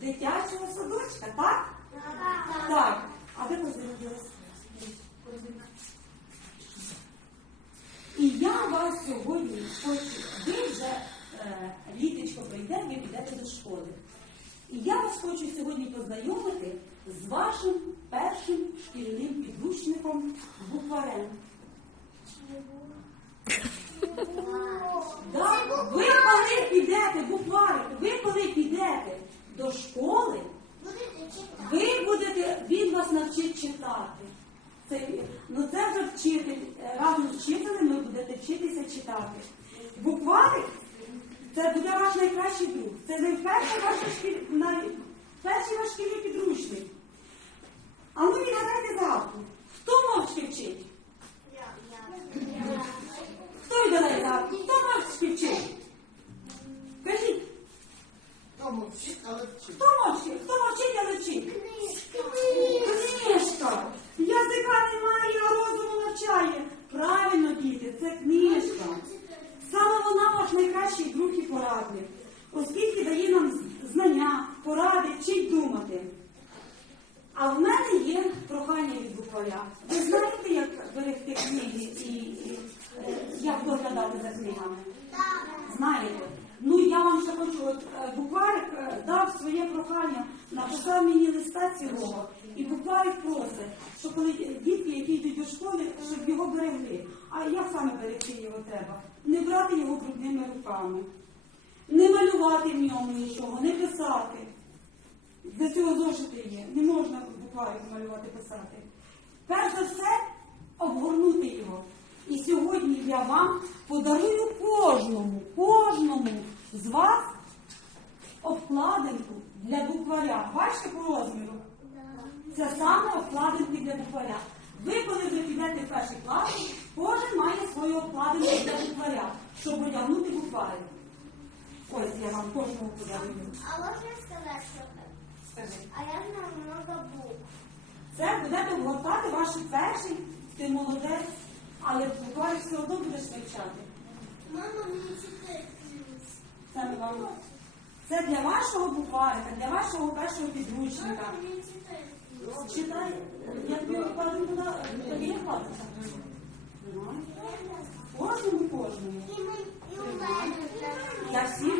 дитячого садочка, так? Так. А де познайомилися? І я вас сьогодні хочу, ви вже е, літочко прийде, ви підете до школи. І я вас хочу сьогодні познайомити з вашим першим шкільним підручником букварем. Да, ви коли підете, букварик, ви коли підете до школи, ви будете, він вас навчить читати. Це, ну це вже вчитель. Е, Разом з вчителем ви будете вчитися читати. Букварик це буде ваш найкращий друг. Це найперший ваш шкіль, най, перший ваш шкільний підручник. Мовчить, але вчить. хто мовчки? Хто мовчить, але вчить? Книжка. Язика немає, а розуму навчає. Правильно, діти, це книжка. Саме вона ваш найкращий друг і порадник, оскільки дає нам знання, поради, вчить думати. А в мене є прохання від букваря. Ви знаєте, як берегти книги і, і як доглядати за книгами? Знаєте? Ну я вам ще хочу, от е, е, своє прохання, написав мені листа цілого, і букварик просить, що коли дітки, які йдуть до школи, щоб його берегли. А як саме берегти його треба? Не брати його брудними руками, не малювати в ньому нічого, не писати. Для цього зошити є. Не можна букварик малювати, писати. Перш за все, обгорнути його. І сьогодні я вам подарую кожному, кожному з вас обкладинку для букваря. Бачите по розміру? Це саме обкладинки для букваря. Ви, коли ви підете в перший клас, кожен має свою обкладинку для букваря, щоб одягнути букварик. Ось я вам кожному подарую. А можно сказать что-то? Скажи. А я знаю много букв. Це будете обгортати ваш перший, ти молодець, але буквально все одно будеш вивчати. Мама мне читает. Це не вам. Це для вашого букварика, для вашого першого підручника. Читай, я тобі вкладу туди, тобі не вкладу. Кожному, кожному. Для всіх?